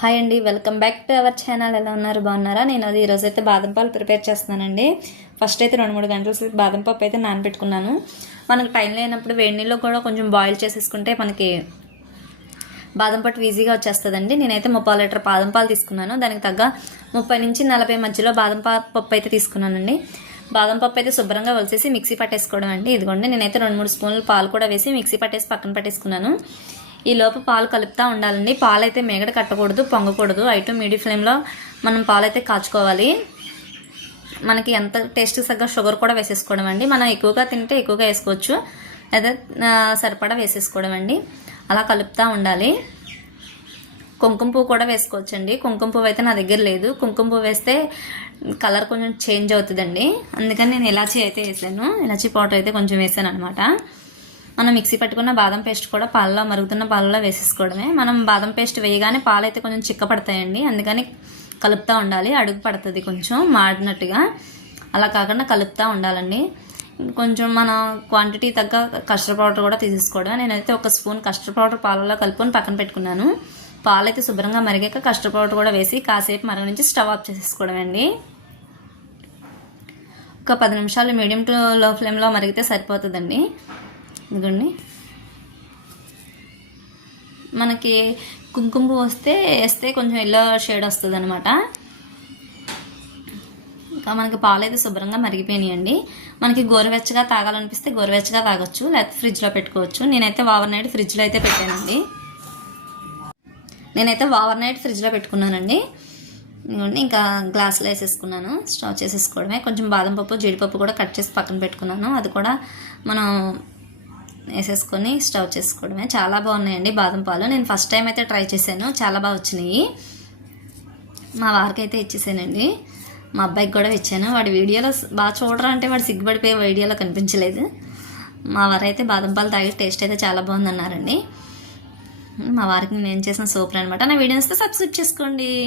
Hi అండి, welcome back to our channel. ఎలా ఉన్నారు? బాగున్నారా? నేను అది ఈరోజైతే బాదం పాలు ప్రిపేర్ చేస్తున్నానండి. ఫస్ట్ అయితే 2-3 గంటల సేపు బాదం పప్పు అయితే నానబెట్టుకున్నాను. మనకు టైం లేనప్పుడు వేడి నీళ్ళు కూడా కొంచెం బాయిల్ చేసేసుకుంటే మనకి బాదం పట్టు ఈజీగా వచ్చేస్తుందండి. నేనైతే 30 లీటర్ బాదం పాలు తీసుకున్నాను. దానికి తగ్గ 30 నుంచి 40 మధ్యలో బాదం పప్పు అయితే తీసుకున్నానండి. బాదం పప్పు అయితే శుభ్రంగా వలిసేసి మిక్సీ పట్టేసుకోవడం అండి. ఇదిగోండి, నేనైతే 2-3 స్పూన్లు పాలు కూడా వేసి మిక్సీ పట్టేసి పక్కన పట్టేసుకున్నాను. ఈ లోపు పాలు కలుపుతూ ఉండాలండి. పాలు అయితే మేగడ కట్టకూడదు, పొంగకూడదు. ఐటు మీడియం ఫ్లేమ్లో మనం పాలు అయితే కాచుకోవాలి. మనకి ఎంత టేస్ట్ తగ్గ షుగర్ కూడా వేసేసుకోవడం అండి. మనం ఎక్కువగా తింటే ఎక్కువగా వేసుకోవచ్చు, లేదా సరిపడా వేసేసుకోవడం అండి. అలా కలుపుతూ ఉండాలి. కుంకుమ పువ్వు కూడా వేసుకోవచ్చండి. కుంకుమ పువ్వు అయితే నా దగ్గర లేదు. కుంకుమ పువ్వు వేస్తే కలర్ కొంచెం చేంజ్ అవుతుందండి. అందుకని నేను ఇలాచీ అయితే వేసాను. ఇలాచీ పౌడర్ అయితే కొంచెం వేసాను అనమాట. మనం మిక్సీ పట్టుకున్న బాదం పేస్ట్ కూడా పాలలో మరుగుతున్న పాలలో వేసేసుకోవడమే. మనం బాదం పేస్ట్ వేయగానే పాలు అయితే కొంచెం చిక్కపడతాయండి. అందుకని కలుపుతూ ఉండాలి. అడుగు పడుతుంది కొంచెం మాడినట్టుగా. అలా కాకుండా కలుపుతూ ఉండాలండి. కొంచెం మన క్వాంటిటీ తగ్గ కస్టర్డ్ పౌడర్ కూడా తీసేసుకోవడం. నేనైతే 1 స్పూన్ కస్టర్డ్ పౌడర్ పాలలో కలుపుకొని పక్కన పెట్టుకున్నాను. పాలు అయితే శుభ్రంగా మరిగాక కస్టర్డ్ పౌడర్ కూడా వేసి కాసేపు మరగనించి స్టవ్ ఆఫ్ చేసేసుకోవడం అండి. ఒక 10 నిమిషాలు మీడియం టు లో ఫ్లేమ్లో మరిగితే సరిపోతుందండి. ఇదిగోండి, మనకి కుంకుమ వేస్తే కొంచెం ఎల్లో షేడ్ వస్తుంది అనమాట. ఇంకా మనకి పాలు అయితే శుభ్రంగా మరిగిపోయినాయండి. మనకి గోరువెచ్చగా తాగాలనిపిస్తే గోరువెచ్చగా తాగొచ్చు, లేకపోతే ఫ్రిడ్జ్లో పెట్టుకోవచ్చు. నేనైతే ఓవర్ నైట్ ఫ్రిడ్జ్లో అయితే పెట్టానండి. ఫ్రిడ్జ్లో పెట్టుకున్నానండి. ఇదిగోండి, ఇంకా గ్లాసులో వేసేసుకున్నాను. స్టవ్ చేసేసుకోవడమే. కొంచెం బాదం పప్పు, జీడిపప్పు కూడా కట్ చేసి పక్కన పెట్టుకున్నాను. అది కూడా మనం వేసేసుకొని స్టవ్ చేసుకోవడమే. చాలా బాగున్నాయండి బాదం పాలు. నేను ఫస్ట్ టైం అయితే ట్రై చేశాను, చాలా బాగా వచ్చినాయి. మా వారికి అయితే ఇచ్చేసానండి. మా అబ్బాయికి కూడా ఇచ్చాను. వాడి వీడియోలో బాగా చూడరా అంటే వాడు సిగ్గుపడిపోయి వీడియోలో కనిపించలేదు. మా వారు అయితే బాదం పాలు తాగి టేస్ట్ అయితే చాలా బాగుందన్నారండి. మా వారికి నేను చేసిన సూపర్ అనమాట. నా వీడియోస్తో సబ్స్క్రైబ్ చేసుకోండి.